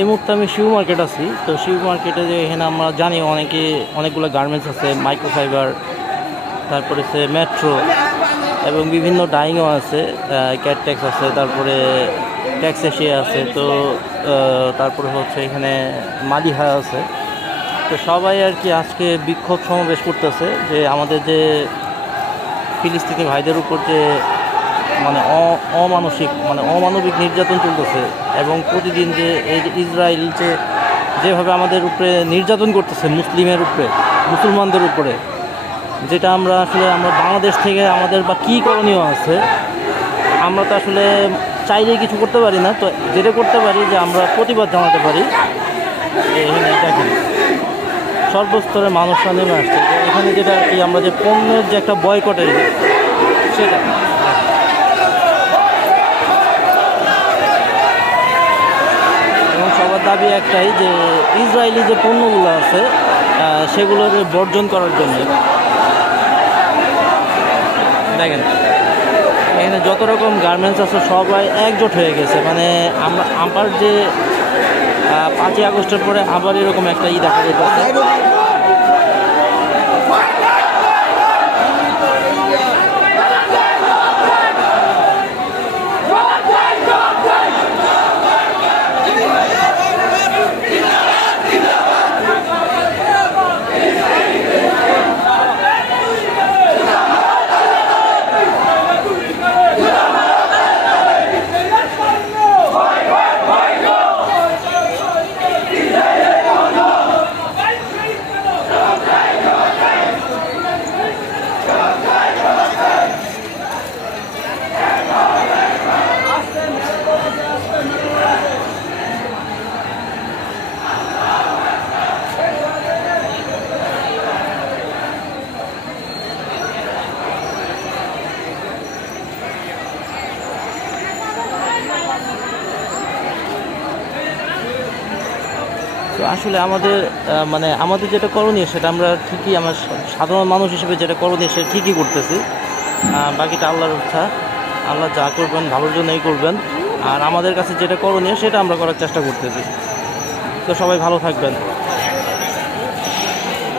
এই মুহূর্তে আমি শিউ মার্কেট আছি। তো শিউ মার্কেটে যে এখানে আমরা জানি অনেকে, অনেকগুলো গার্মেন্টস আছে মাইক্রোফাইবার তারপরে সে মেট্রো এবং বিভিন্ন ডাইংও আছে ক্যাট ট্যাক্স আছে, তারপরে ট্যাক্স এশিয়া আছে, তো তারপরে হচ্ছে এখানে মালিহা আছে। তো সবাই আর কি আজকে বিক্ষোভ সমাবেশ করতেছে যে আমাদের যে ফিলিস্তিনি ভাইদের উপর যে মানে অমানসিক মানে অমানবিক নির্যাতন চলতেছে। এবং প্রতিদিন যে এই ইসরায়েল যে, যেভাবে আমাদের উপরে নির্যাতন করতেছে মুসলিমের উপরে, মুসলমানদের উপরে, যেটা আমরা আসলে, আমরা বাংলাদেশ থেকে আমাদের বা কী করণীয় আছে, আমরা তো আসলে চাইলেই কিছু করতে পারি না। তো যেটা করতে পারি যে আমরা প্রতিবাদ জানাতে পারি। এখানে দেখেন সর্বস্তরের মানুষরা নেমে আসছে। এখানে যেটা আর কি, আমরা যে পণ্যের যে একটা বয়কটের সেটা এবং সবার দাবি একটাই যে ইসরায়েলি যে পণ্যগুলো আছে আহ, সেগুলোকে বর্জন করার জন্য। দেখেন এখানে যত রকম গার্মেন্টস আছে সবাই একজোট হয়ে গেছে। মানে আমরা আমার যে পাঁচই আগস্টের পরে আবার এরকম একটা ই দেখা যেতেছে তো আসলে আমাদের মানে আমাদের যেটা করণীয় সেটা আমরা ঠিকই আমার সাধারণ মানুষ হিসেবে যেটা করণীয় সেটা ঠিকই করতেছি। বাকিটা আল্লাহর ইচ্ছা। আল্লাহ যা করবেন ভালোর জন্যই করবেন। আর আমাদের কাছে যেটা করণীয় সেটা আমরা করার চেষ্টা করতেছি। তো সবাই ভালো থাকবেন।